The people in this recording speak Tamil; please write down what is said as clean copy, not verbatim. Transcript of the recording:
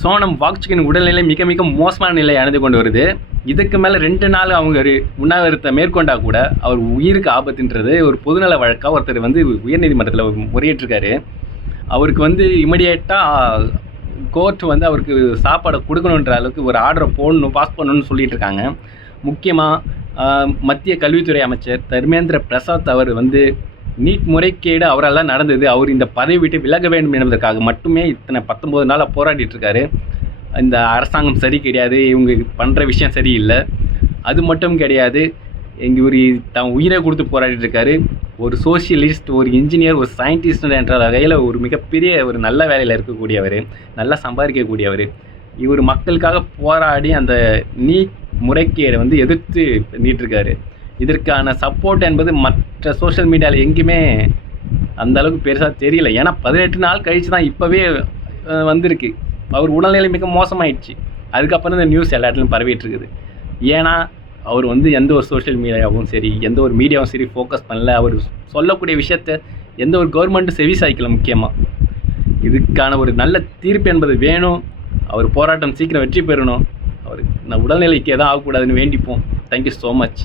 சோனம் வாக்சுக்கின் உடல்நிலை மிக மிக மோசமான நிலை அடைந்து கொண்டு வருது. இதுக்கு மேலே 2 நாள் அவங்க உண்ணாவிரத்தை மேற்கொண்டா கூட அவர் உயிருக்கு ஆபத்துன்றது ஒரு பொதுநல வழக்காக ஒருத்தர் வந்து உயர்நீதிமன்றத்தில் முறையிட்டிருக்காரு. அவருக்கு இமிடியேட்டாக கோர்ட் அவருக்கு சாப்பாடை கொடுக்கணுன்ற அளவுக்கு ஒரு ஆர்டரை பாஸ் பண்ணணும்னு சொல்லிட்டு இருக்காங்க. முக்கியமாக மத்திய கல்வித்துறை அமைச்சர் தர்மேந்திர பிரசாத் அவர் நீட் முறைகேடு அவரால் நடந்தது, அவர் இந்த பதவி விட்டு விலக வேண்டும் என்பதற்காக மட்டுமே இத்தனை 19 நாளாக போராடிட்டு இருக்காரு. இந்த அரசாங்கம் சரி கிடையாது, இவங்க பண்ணுற விஷயம் சரியில்லை. அது மட்டும் கிடையாது, இவர் தான் உயிரை கொடுத்து போராடிட்டு இருக்காரு. ஒரு சோசியலிஸ்ட், ஒரு இன்ஜினியர், ஒரு சயின்டிஸ்ட் என்ற வகையில் ஒரு மிகப்பெரிய ஒரு நல்ல வேலையில் இருக்கக்கூடியவர், நல்லா சம்பாதிக்கக்கூடியவர். இவர் மக்களுக்காக போராடி அந்த நீட் முறைகேடை எதிர்த்து பண்ணிகிட்ருக்காரு. இதற்கான சப்போர்ட் என்பது மற்ற சோஷியல் மீடியாவில் எங்கேயுமே அந்த அளவுக்கு பெருசாக தெரியல. ஏன்னா 18 நாள் கழித்து தான் இப்போவே வந்திருக்கு. அவர் உடல்நிலை மிக மோசமாயிடுச்சு. அதுக்கப்புறம் இந்த நியூஸ் எல்லா இடத்துலையும் பரவிட்டு இருக்குது. ஏன்னா அவர் எந்த ஒரு சோஷியல் மீடியாவும் சரி, எந்த ஒரு மீடியாவும் சரி ஃபோக்கஸ் பண்ணல. அவர் சொல்லக்கூடிய விஷயத்தை எந்த ஒரு கவர்மெண்ட்டும் செவி சாய்க்கல. முக்கியமாக இதுக்கான ஒரு நல்ல தீர்ப்பு என்பது வேணும். அவர் போராட்டம் சீக்கிரம் வெற்றி பெறணும். அவர் உடல்நிலைக்கு எதுவும் ஆகக்கூடாதுன்னு வேண்டிப்போம். Thank you so much.